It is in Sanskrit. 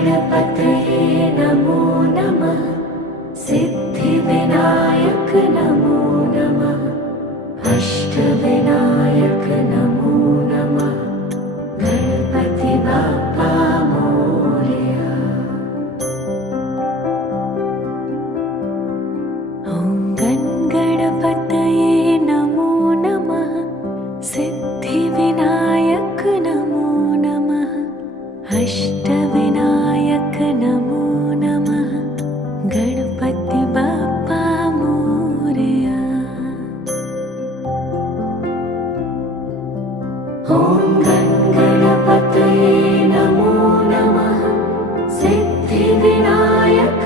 गणपतये नमो नमः। सिद्धिविनायक नमो नमः। अष्टविनायक नमो नमः। गणपति बाप्पा मोरया। ॐ गणपतये नमो नमः। सिद्धिविनायक नमो नमः। अष्टविनायक नमो नमः। गणपति बाप्पा मोरया। ॐ गणपतये नमो नमः। सिद्धिविनायक